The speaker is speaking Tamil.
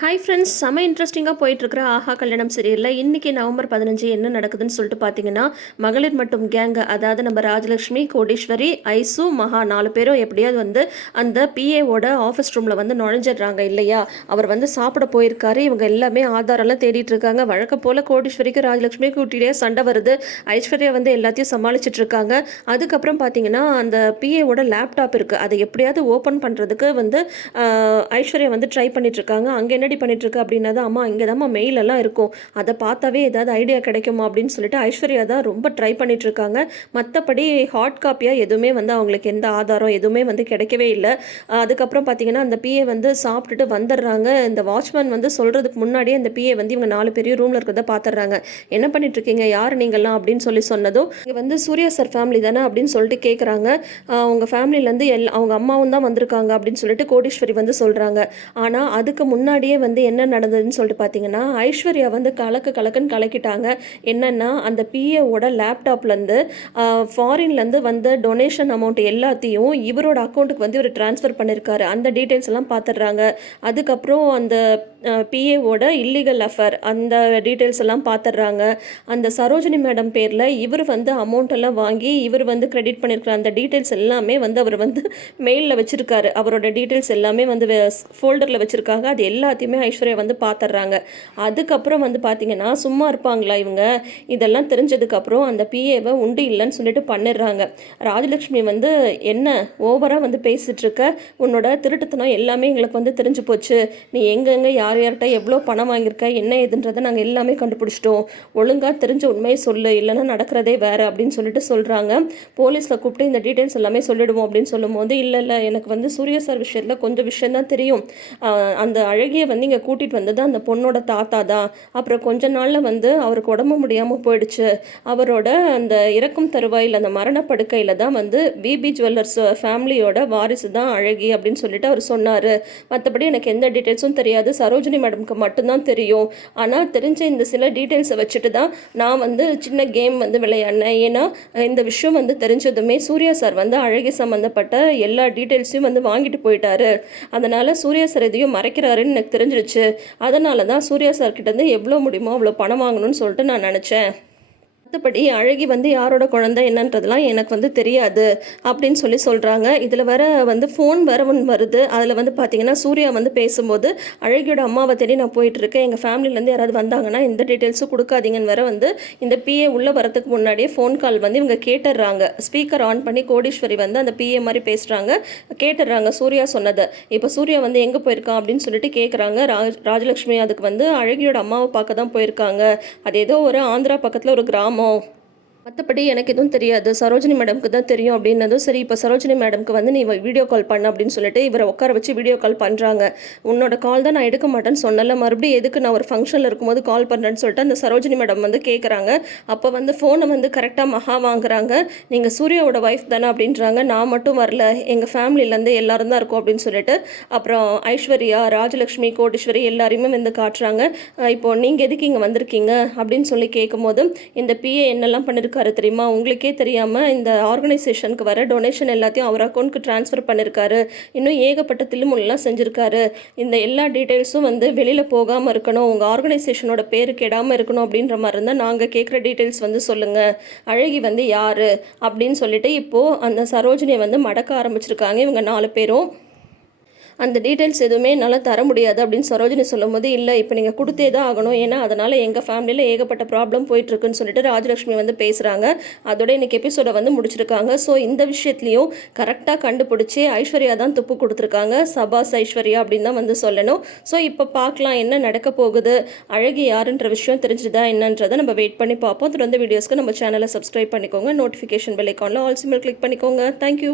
ஹாய் ஃப்ரெண்ட்ஸ் செம இன்ட்ரெஸ்டிங்காக போயிட்டுருக்கிற ஆஹா கல்யாணம் சீரியலில் இன்றைக்கி நவம்பர் பதினஞ்சு என்ன நடக்குதுன்னு சொல்லிட்டு பார்த்தீங்கன்னா மகளிர் மட்டும் கேங்கு அதாவது நம்ம ராஜலக்ஷ்மி கோடீஸ்வரி ஐசு மகா நாலு பேரும் எப்படியாவது வந்து அந்த பிஏவோட ஆஃபீஸ் ரூமில் வந்து நுழைஞ்சிடுறாங்க இல்லையா? அவர் வந்து சாப்பிட போயிருக்காரு. இவங்க எல்லாமே ஆதாரெல்லாம் தேடிட்டு இருக்காங்க. வழக்கம் போல் கோடீஸ்வரிக்கு ராஜலக்ஷ்மி கூட்டிகிட்டே சண்டை வருது. ஐஸ்வர்யா வந்து எல்லாத்தையும் சமாளிச்சுட்டு இருக்காங்க. அதுக்கப்புறம் பார்த்தீங்கன்னா அந்த பிஏவோட லேப்டாப் இருக்குது அதை எப்படியாவது ஓப்பன் பண்ணுறதுக்கு வந்து ஐஸ்வர்யா வந்து ட்ரை பண்ணிட்டு இருக்காங்க. அங்கே என்னடி பண்ணிட்டுருக்கு அப்படின்னா தான் அம்மா இங்கே தான்மா மெயில் எல்லாம் இருக்கும். அதை பார்த்தாவே ஏதாவது ஐடியா கிடைக்குமா அப்படின்னு சொல்லிட்டு ஐஸ்வர்யா தான் ரொம்ப ட்ரை பண்ணிகிட்ருக்காங்க மற்றபடி ஹார்ட் காப்பியாக எதுவுமே வந்து அவங்களுக்கு எந்த ஆதாரம் எதுவுமே வந்து கிடைக்கவே இல்லை. அதுக்கப்புறம் பார்த்தீங்கன்னா அந்த பிஏ வந்து சாப்பிட்டுட்டு வந்துடுறாங்க. இந்த வாட்ச்மேன் வந்து சொல்கிறதுக்கு முன்னாடியே அந்த பிஏ வந்து இவங்க நாலு பெரிய ரூமில் இருக்கிறத பார்த்துடுறாங்க. என்ன பண்ணிட்டு இருக்கீங்க யார் நீங்கள்லாம்? அப்படின்னு சொல்லி சொன்னதும் இங்கே வந்து சூர்யா சார் ஃபேமிலி தானே அப்படின்னு சொல்லிட்டு கேட்குறாங்க அவங்க ஃபேமிலியிலேருந்து எல் அவங்க அம்மாவும் தான் வந்திருக்காங்க அப்படின்னு சொல்லிட்டு கோடீஸ்வரி வந்து சொல்கிறாங்க ஆனால் அதுக்கு முன்னாடியே வந்து என்ன நடந்ததுன்னு சொல்லிட்டு பார்த்தீங்கன்னா ஐஸ்வர்யா வந்து கலக்கு கலக்குன்னு கலக்கிட்டாங்க. என்னென்னா அந்த பிஏவோட லேப்டாப்லேருந்து ஃபாரின்லேருந்து வந்த டொனேஷன் அமௌண்ட் எல்லாத்தையும் இவரோட அக்கௌண்ட்டுக்கு வந்து இவர் ட்ரான்ஸ்ஃபர் பண்ணியிருக்காரு அந்த டீட்டெயில்ஸ் எல்லாம் பார்த்துடுறாங்க அதுக்கப்புறம் அந்த பிஏவோட இல்லீகல் அஃபர் அந்த டீட்டெயில்ஸ் எல்லாம் பார்த்துடுறாங்க அந்த சரோஜினி மேடம் பேரில் இவர் வந்து அமௌண்ட் எல்லாம் வாங்கி இவர் வந்து கிரெடிட் பண்ணியிருக்கிற அந்த டீட்டெயில்ஸ் எல்லாமே வந்து அவர் வந்து மெயிலில் வச்சுருக்காரு. அவரோட டீட்டெயில்ஸ் எல்லாமே வந்து ஃபோல்டரில் வச்சுருக்காங்க. அது எல்லாத்தையுமே ஐஸ்வர்யா வந்து பார்த்துட்றாங்க அதுக்கப்புறம் வந்து பார்த்தீங்கன்னா சும்மா இருப்பாங்களா இவங்க? இதெல்லாம் தெரிஞ்சதுக்கப்புறம் அந்த பிஏவை உண்டு இல்லைன்னு சொல்லிட்டு பண்ணிடுறாங்க ராஜலக்ஷ்மி வந்து என்ன? ஓவராக வந்து பேசிகிட்ருக்க உன்னோட திருட்டுத்தனம் எல்லாமே எங்களுக்கு வந்து தெரிஞ்சு போச்சு. நீ எங்கெங்கே யார் யார்கிட்ட எவ்வளோ பணம் வாங்கியிருக்க? என்ன ஏதுன்றதை நாங்கள் எல்லாமே கண்டுபிடிச்சிட்டோம். ஒழுங்காக தெரிஞ்ச உண்மையை சொல்லு. இல்லைன்னா நடக்கிறதே வேறு அப்படின்னு சொல்லிட்டு சொல்கிறாங்க போலீஸில் கூப்பிட்டு இந்த டீட்டெயில்ஸ் எல்லாமே சொல்லிடுவோம் அப்படின்னு சொல்லும்போது இல்லை இல்லை. எனக்கு வந்து சூரிய சார் விஷயத்தில் கொஞ்சம் விஷயந்தான் தெரியும். அந்த அழகிய வந்து இங்கே கூட்டிகிட்டு வந்தது அந்த பொண்ணோட தாத்தா தான். அப்புறம் கொஞ்ச நாளில் வந்து அவருக்கு உடம்பு முடியாமல் போயிடுச்சு. அவரோட அந்த இறக்கும் தருவாயில் அந்த மரணப்படுக்கையில் தான் வந்து பிபி ஜுவல்லர்ஸ் ஃபேமிலியோட வாரிசு தான் அழகி அப்படின்னு சொல்லிட்டு அவர் சொன்னார். மற்றபடி எனக்கு எந்த டீட்டெயில்ஸும் தெரியாது. சரோஜினி மேடம்க்கு மட்டும்தான் தெரியும். ஆனால் தெரிஞ்ச இந்த சில டீட்டெயில்ஸை வச்சுட்டு தான் நான் வந்து சின்ன கேம் வந்து விளையாடினேன். ஏன்னா இந்த விஷயம் வந்து தெரிஞ்சதுமே சூர்யா சார் வந்து அழகி சம்மந்தப்பட்ட எல்லா டீட்டெயில்ஸையும் வந்து வாங்கிட்டு போயிட்டாரு. அதனால் சூர்யா சார் எதையும் மறைக்கிறாருன்னு எனக்கு தெரிஞ்சிருச்சு அதனால தான் சூர்யா சார்கிட்டேருந்து எவ்வளோ முடியுமோ அவ்வளோ பணம் வாங்கணும்னு சொல்லிட்டு நான் நினச்சேன். மற்றபடி அழகி வந்து யாரோட குழந்தை என்னன்றதெல்லாம் எனக்கு வந்து தெரியாது அப்படின்னு சொல்லி சொல்கிறாங்க இதில் வர வந்து ஃபோன் வர ஒன்று வருது. அதில் வந்து பார்த்தீங்கன்னா சூர்யா வந்து பேசும்போது அழகியோட அம்மாவை தேடி நான் போயிட்டுருக்கேன். எங்கள் ஃபேமிலியிலேருந்து யாராவது வந்தாங்கன்னா எந்த டீட்டெயில்ஸும் கொடுக்காதீங்கன்னு வர வந்து இந்த பிஏ உள்ளே வரதுக்கு முன்னாடியே ஃபோன் கால் வந்து இவங்க கேட்டுடுறாங்க. ஸ்பீக்கர் ஆன் பண்ணி கோடீஸ்வரி வந்து அந்த பிஏ மாதிரி பேசுகிறாங்க கேட்டுடுறாங்க சூர்யா சொன்னதை. இப்போ சூர்யா வந்து எங்கே போயிருக்கான் அப்படின்னு சொல்லிட்டு கேட்குறாங்க ராஜ ராஜலக்ஷ்மி அதுக்கு வந்து அழகியோட அம்மாவை பார்க்க தான் போயிருக்காங்க. அது ஏதோ ஒரு ஆந்திரா பக்கத்தில் ஒரு கிராமம். mo மற்றபடி எனக்கு எதுவும் தெரியாது. சரோஜினி மேடம்க்கு தான் தெரியும் அப்படின்னதும் சரி இப்போ சரோஜினி மேடம்க்கு வந்து நீ வீடியோ கால் பண்ண அப்படின்னு சொல்லிட்டு இவரை உட்கார வச்சு வீடியோ கால் பண்ணுறாங்க உன்னோட கால் தான் நான் எடுக்க மாட்டேன்னு சொன்னல மறுபடியும் எதுக்கு நான் ஒரு ஃபங்க்ஷனில் இருக்கும்போது கால் பண்ணுறேன்னு சொல்லிட்டு அந்த சரோஜினி மேடம் வந்து கேட்குறாங்க அப்போ வந்து ஃபோனை வந்து கரெக்டாக மகா வாங்குறாங்க. நீங்கள் சூர்யாவோட ஒய்ஃப் தானே அப்படின்றாங்க. நான் மட்டும் வரல எங்கள் ஃபேமிலியிலேருந்து எல்லாரும் தான் இருக்கும் அப்படின்னு சொல்லிட்டு அப்புறம் ஐஸ்வர்யா ராஜலக்ஷ்மி கோடீஸ்வரி எல்லாரையுமே வந்து காட்டுறாங்க. இப்போ நீங்கள் எதுக்கு இங்கே வந்திருக்கீங்க அப்படின்னு சொல்லி கேட்கும்போது இந்த பிஏ என்னெல்லாம் பண்ணியிருக்காரு தெரியுமா? உங்களுக்கே தெரியாமல் இந்த ஆர்கனைசேஷனுக்கு வர டொனேஷன் எல்லாத்தையும் அவர் அக்கௌண்ட்க்கு ட்ரான்ஸ்ஃபர் பண்ணியிருக்காரு இன்னும் ஏகப்பட்ட தில்லுமுல்லாம் செஞ்சுருக்காரு. இந்த எல்லா டீட்டெயில்ஸும் வந்து வெளியில் போகாமல் இருக்கணும். உங்கள் ஆர்கனைசேஷனோட பேர் கெடாமல் இருக்கணும் அப்படின்ற மாதிரி இருந்தால் நாங்கள் கேட்குற டீட்டெயில்ஸ் வந்து சொல்லுங்கள் அழகி வந்து யார்? அப்படின்னு சொல்லிட்டு இப்போது அந்த சரோஜினியை வந்து மடக்க ஆரம்பிச்சிருக்காங்க. இவங்க நாலு பேரும். அந்த டீட்டெயில்ஸ் எதுவுமே என்னால் தர முடியாது அப்படின்னு சரோஜினி சொல்லும்போது இல்லை இப்போ நீங்கள் கொடுத்தே தான் ஆகணும். ஏன்னா அதனால் எங்கள் ஃபேமிலியில் ஏகப்பட்ட ப்ராப்ளம் போயிட்டுருக்குன்னு சொல்லிட்டு ராஜலக்ஷ்மி வந்து பேசுகிறாங்க அதோட இன்னைக்கு எபிசோடை வந்து முடிச்சிருக்காங்க. ஸோ இந்த விஷயத்துலையும் கரெக்டாக கண்டுபிடிச்சி ஐஸ்வர்யா தான் துப்பு கொடுத்துருக்காங்க. சபாஸ் ஐஸ்வர்யா அப்படின்னு தான் வந்து சொல்லணும். ஸோ இப்போ பார்க்கலாம் என்ன நடக்க போகுது? அழகி யாருன்ற விஷயம் தெரிஞ்சுதா என்னன்றதை நம்ம வெயிட் பண்ணி பார்ப்போம். தொடர்ந்து வீடியோஸ்க்கு நம்ம சேனலை சப்ஸ்கிரைப் பண்ணிக்கோங்க. நோட்டிஃபிகேஷன் பெல் ஐக்கானில் ஆல் சிம்பிள் கிளிக் பண்ணிக்கோங்க. Thank you